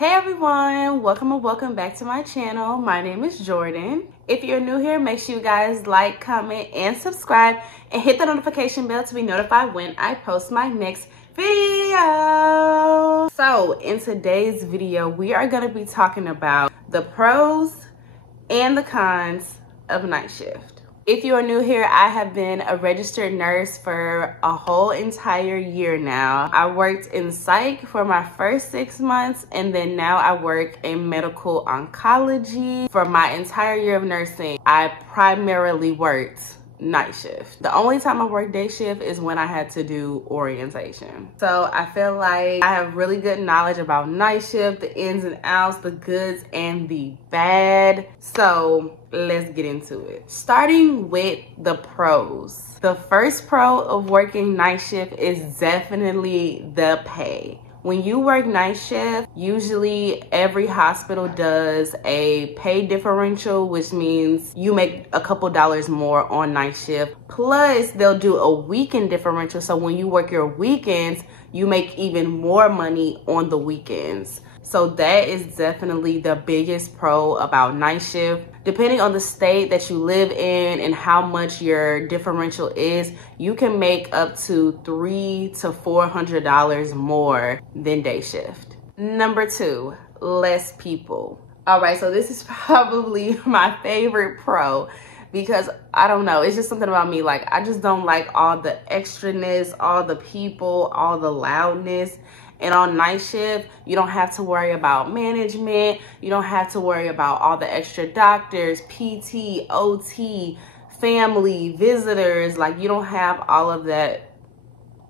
Hey everyone, welcome and welcome back to my channel. My name is Jordan. If you're new here, make sure you guys like, comment, and subscribe, and hit the notification bell to be notified when I post my next video. So in today's video, we are going to be talking about the pros and the cons of night shift. If you are new here, I have been a registered nurse for a whole entire year now. I worked in psych for my first 6 months, and then now I work in medical oncology. For my entire year of nursing, I primarily worked night shift. The only time I worked day shift is when I had to do orientation. So I feel like I have really good knowledge about night shift, the ins and outs, the goods and the bad. So let's get into it. Starting with the pros. The first pro of working night shift is definitely the pay. When you work night shift, usually every hospital does a pay differential, which means you make a couple dollars more on night shift. Plus, they'll do a weekend differential. So when you work your weekends, you make even more money on the weekends. So that is definitely the biggest pro about night shift. Depending on the state that you live in and how much your differential is, you can make up to $300 to $400 more than day shift. Number two, less people. All right, so this is probably my favorite pro because I don't know, it's just something about me. Like, I just don't like all the extraness, all the people, all the loudness. And on night shift, you don't have to worry about management. You don't have to worry about all the extra doctors, PT, OT, family, visitors. Like, you don't have all of that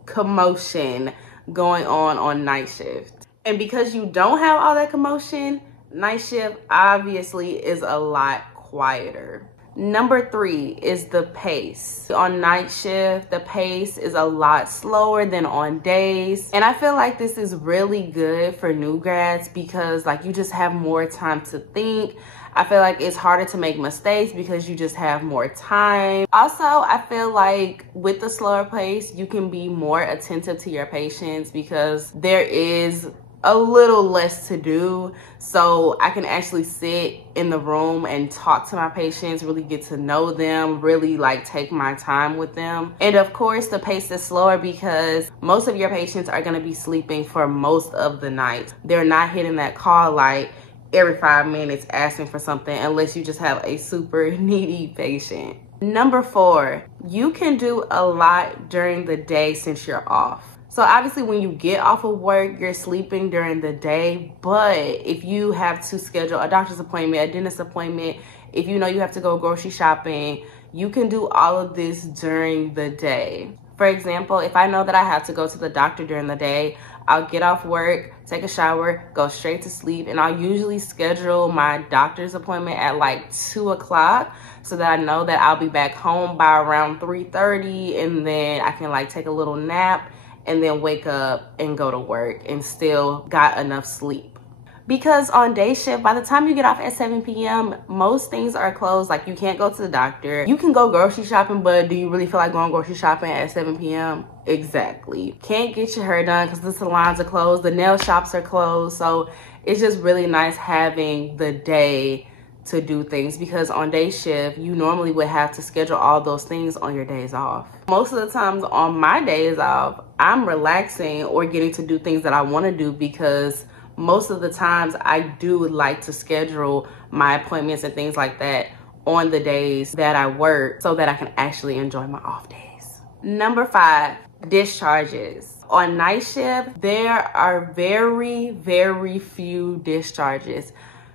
commotion going on night shift. And because you don't have all that commotion, night shift obviously is a lot quieter. Number three is the pace. On night shift, the pace is a lot slower than on days. And I feel like this is really good for new grads because like you just have more time to think. I feel like it's harder to make mistakes because you just have more time. Also, I feel like with the slower pace, you can be more attentive to your patients because there is a little less to do. So I can actually sit in the room and talk to my patients, really get to know them, really like take my time with them. And of course, the pace is slower because most of your patients are gonna be sleeping for most of the night. They're not hitting that call light every 5 minutes asking for something unless you just have a super needy patient. Number four, you can do a lot during the day since you're off. So obviously when you get off of work, you're sleeping during the day, but if you have to schedule a doctor's appointment, a dentist appointment, if you know you have to go grocery shopping, you can do all of this during the day. For example, if I know that I have to go to the doctor during the day, I'll get off work, take a shower, go straight to sleep, and I'll usually schedule my doctor's appointment at like 2 o'clock so that I know that I'll be back home by around 3:30, and then I can like take a little nap and then wake up and go to work and still got enough sleep. Because on day shift, by the time you get off at 7 p.m., most things are closed. Like you can't go to the doctor. You can go grocery shopping, but do you really feel like going grocery shopping at 7 p.m.? Exactly. Can't get your hair done because the salons are closed. The nail shops are closed. So it's just really nice having the day to do things because on day shift, you normally would have to schedule all those things on your days off. Most of the times on my days off, I'm relaxing or getting to do things that I want to do because most of the times I do like to schedule my appointments and things like that on the days that I work so that I can actually enjoy my off days. Number five, discharges. On night shift, there are very, very few discharges.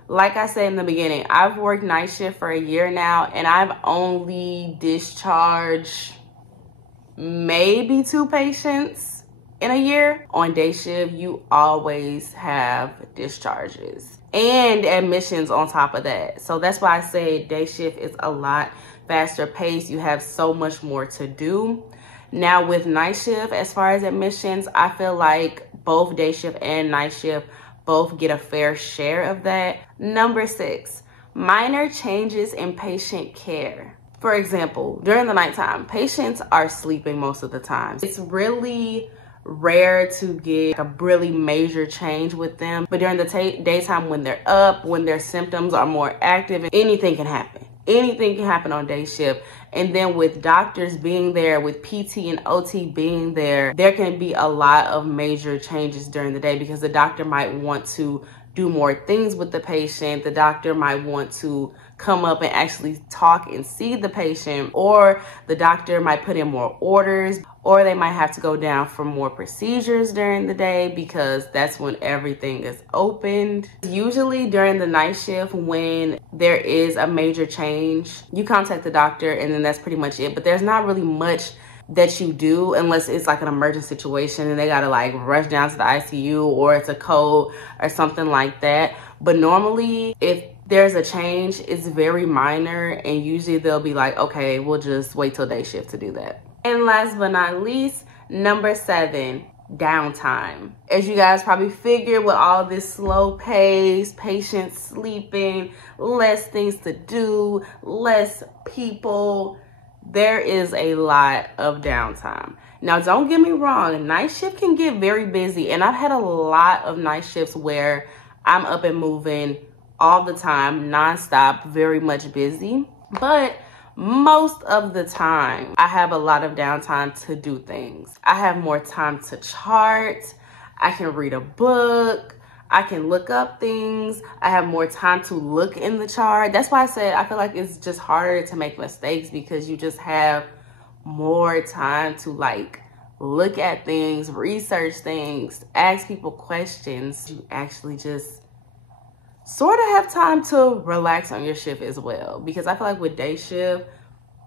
Like I said in the beginning, I've worked night shift for a year now and I've only discharged maybe 2 patients in a year. On day shift, you always have discharges and admissions on top of that. So that's why I say day shift is a lot faster paced. You have so much more to do. Now with night shift, as far as admissions, I feel like both day shift and night shift both get a fair share of that. Number six, minor changes in patient care. For example, during the nighttime, patients are sleeping most of the time. It's really rare to get a really major change with them. But during the daytime, when they're up, when their symptoms are more active, anything can happen. Anything can happen on day shift. And then with doctors being there, with PT and OT being there, there can be a lot of major changes during the day because the doctor might want to do more things with the patient. The doctor might want to come up and actually talk and see the patient, or the doctor might put in more orders, or they might have to go down for more procedures during the day because that's when everything is opened. Usually during the night shift, when there is a major change, you contact the doctor and then that's pretty much it. But there's not really much that you do unless it's like an emergency situation and they gotta like rush down to the ICU, or it's a code or something like that. But normally if there's a change, it's very minor, and usually they'll be like, okay, we'll just wait till day shift to do that. And last but not least, number 7, downtime. As you guys probably figured, with all this slow pace, patients sleeping, less things to do, less people, there is a lot of downtime. Now, don't get me wrong, night shift can get very busy, and I've had a lot of night shifts where I'm up and moving all the time, nonstop, very much busy. But most of the time, I have a lot of downtime to do things. I have more time to chart. I can read a book. I can look up things. I have more time to look in the chart. That's why I said I feel like it's just harder to make mistakes because you just have more time to like look at things, research things, ask people questions. You actually just sort of have time to relax on your shift as well, because I feel like with day shift,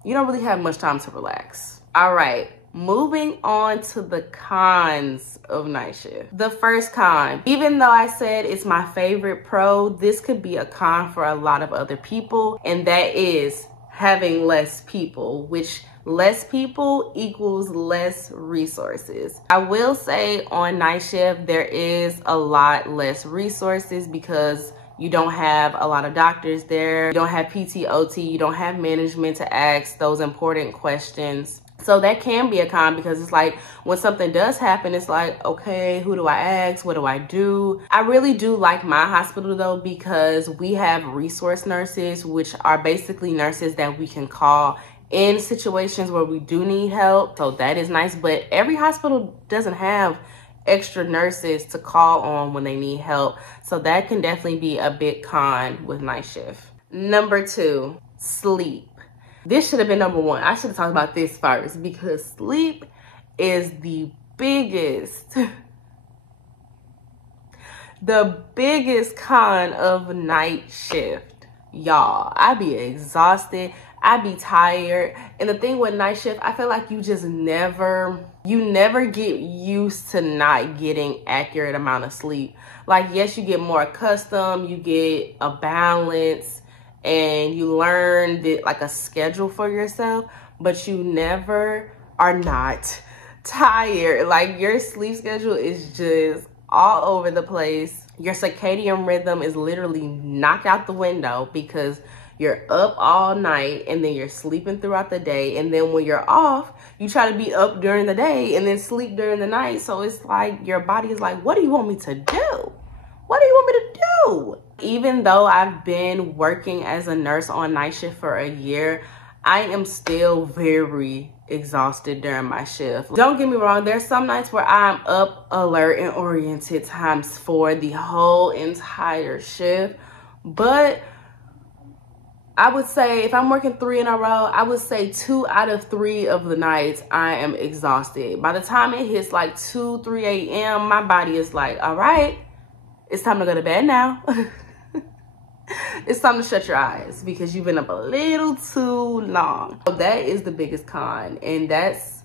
you don't really have much time to relax. All right, moving on to the cons of night shift. The first con, even though I said it's my favorite pro, this could be a con for a lot of other people, and that is having less people, which less people equals less resources. I will say on night shift, there is a lot less resources because you don't have a lot of doctors there. You don't have PT, OT. You don't have management to ask those important questions. So that can be a con because it's like when something does happen, it's like, okay, who do I ask? What do I do? I really do like my hospital though, because we have resource nurses, which are basically nurses that we can call in situations where we do need help. So that is nice. But every hospital doesn't have extra nurses to call on when they need help. So that can definitely be a big con with night shift. Number 2, sleep. This should have been number 1. I should have talked about this first because sleep is the biggest con of night shift. Y'all, I be exhausted. I be tired. And the thing with night shift, I feel like you never get used to not getting accurate amount of sleep. Like, yes, you get more accustomed, you get a balance, and you learn like a schedule for yourself, but you never are not tired. Like, your sleep schedule is just all over the place. Your circadian rhythm is literally knocked out the window because you're up all night and then you're sleeping throughout the day. And then when you're off, you try to be up during the day and then sleep during the night. So it's like your body is like, what do you want me to do? What do you want me to do? Even though I've been working as a nurse on night shift for a year, I am still very exhausted during my shift. Don't get me wrong, there's some nights where I'm up, alert, and oriented ×4 the whole entire shift. But I would say if I'm working 3 in a row, I would say 2 out of 3 of the nights I am exhausted. By the time it hits like 2, 3 a.m., my body is like, all right, it's time to go to bed now. It's time to shut your eyes because you've been up a little too long. So that is the biggest con, and that's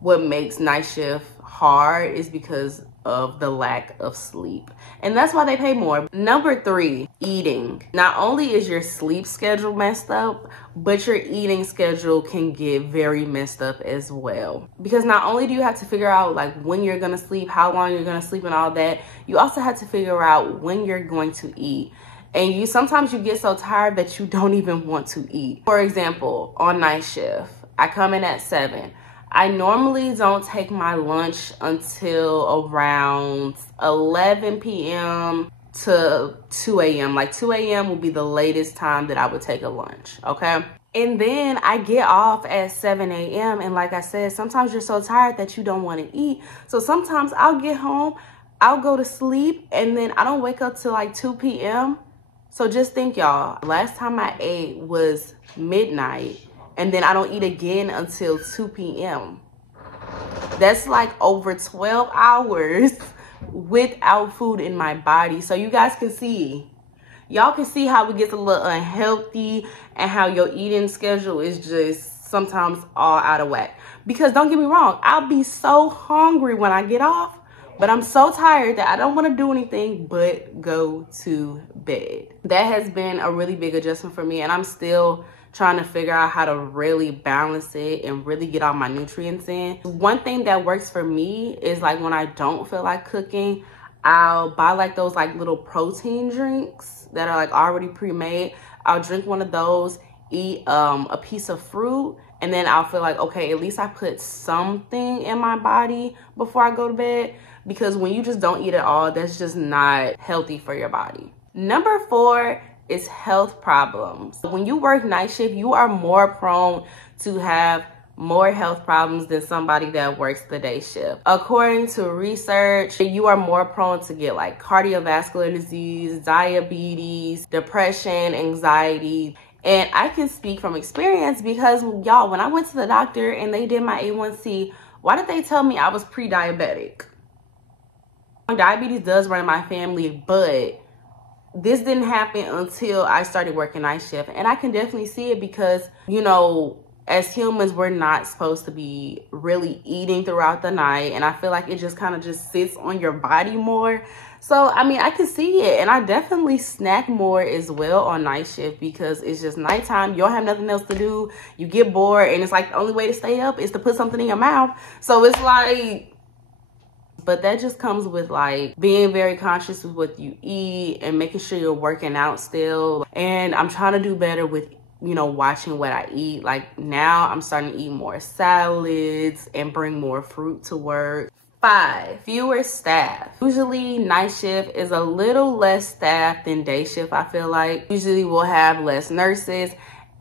what makes night shift hard, is because of the lack of sleep. And that's why they pay more. Number 3, eating. Not only is your sleep schedule messed up, but your eating schedule can get very messed up as well. Because not only do you have to figure out like when you're gonna sleep, how long you're gonna sleep and all that, you also have to figure out when you're going to eat. And sometimes you get so tired that you don't even want to eat. For example, on night shift, I come in at 7. I normally don't take my lunch until around 11 p.m. to 2 a.m. Like 2 a.m. will be the latest time that I would take a lunch, okay? And then I get off at 7 a.m. And like I said, sometimes you're so tired that you don't want to eat. So sometimes I'll get home, I'll go to sleep, and then I don't wake up till like 2 p.m. So just think, y'all, last time I ate was midnight, and then I don't eat again until 2 p.m. That's like over 12 hours without food in my body. So you guys can see, y'all can see how it gets a little unhealthy and how your eating schedule is just sometimes all out of whack. Because don't get me wrong, I'll be so hungry when I get off, but I'm so tired that I don't want to do anything but go to bed. That has been a really big adjustment for me, and I'm still trying to figure out how to really balance it and really get all my nutrients in. One thing that works for me is like when I don't feel like cooking, I'll buy like those like little protein drinks that are like already pre-made. I'll drink one of those, eat a piece of fruit, and then I'll feel like, okay, at least I put something in my body before I go to bed. Because when you just don't eat at all, that's just not healthy for your body. Number 4 is health problems. When you work night shift, you are more prone to have more health problems than somebody that works the day shift. According to research, you are more prone to get like cardiovascular disease, diabetes, depression, anxiety. And I can speak from experience because y'all, when I went to the doctor and they did my A1C, why did they tell me I was pre-diabetic? Diabetes does run in my family, but this didn't happen until I started working night shift. And I can definitely see it because, you know, as humans, we're not supposed to be really eating throughout the night. And I feel like it just kind of just sits on your body more. So, I mean, I can see it. And I definitely snack more as well on night shift because it's just nighttime. You don't have nothing else to do. You get bored. And it's like the only way to stay up is to put something in your mouth. So it's like, but that just comes with like being very conscious of what you eat and making sure you're working out still. And I'm trying to do better with, you know, watching what I eat. Like now I'm starting to eat more salads and bring more fruit to work. 5, fewer staff. Usually night shift is a little less staff than day shift, I feel like. Usually we'll have less nurses.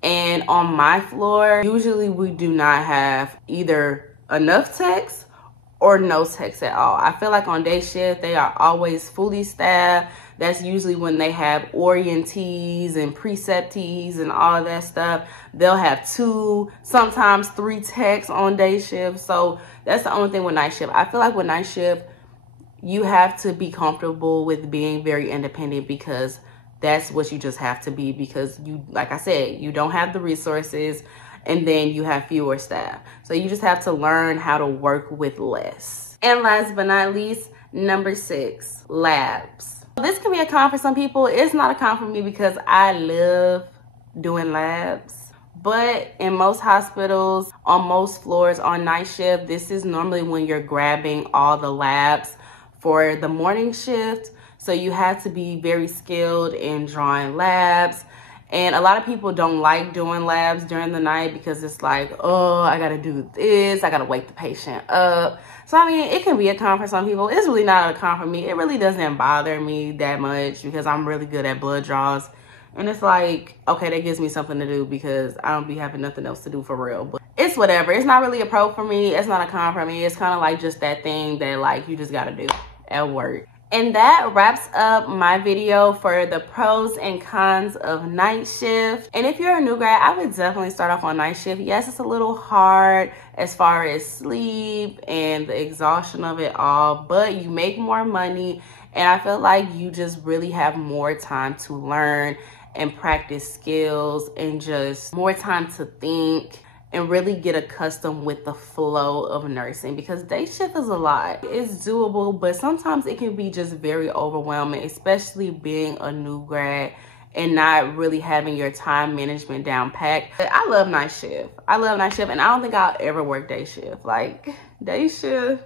And on my floor, usually we do not have either enough techs or no techs at all. I feel like on day shift, they are always fully staffed. That's usually when they have orientees and preceptees and all of that stuff. They'll have 2, sometimes 3 techs on day shift. So that's the only thing with night shift. I feel like with night shift, you have to be comfortable with being very independent because that's what you just have to be because you, like I said, you don't have the resources and then you have fewer staff. So you just have to learn how to work with less. And last but not least, number 6, labs. This can be a con for some people. It's not a con for me because I love doing labs. But in most hospitals, on most floors on night shift, this is normally when you're grabbing all the labs for the morning shift. So you have to be very skilled in drawing labs. And a lot of people don't like doing labs during the night because it's like, oh, I gotta do this, I gotta wake the patient up. So I mean, it can be a con for some people. It's really not a con for me. It really doesn't bother me that much because I'm really good at blood draws. And it's like, okay, that gives me something to do because I don't be having nothing else to do for real. But it's whatever. It's not really a pro for me. It's not a con for me. It's kind of like just that thing that like you just gotta do at work. And that wraps up my video for the pros and cons of night shift. And if you're a new grad, I would definitely start off on night shift. Yes, it's a little hard as far as sleep and the exhaustion of it all, but you make more money. And I feel like you just really have more time to learn and practice skills and just more time to think and really get accustomed with the flow of nursing because day shift is a lot. It's doable, but sometimes it can be just very overwhelming, especially being a new grad and not really having your time management down packed. But I love night shift. I love night shift, and I don't think I'll ever work day shift. Like day shift,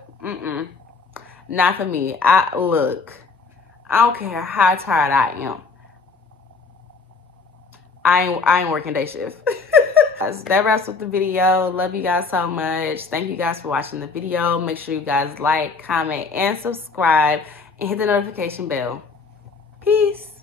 not for me. Look, I don't care how tired I am. I ain't working day shift. That wraps up the video. Love you guys so much. Thank you guys for watching the video. Make sure you guys like, comment, and subscribe, and hit the notification bell. Peace.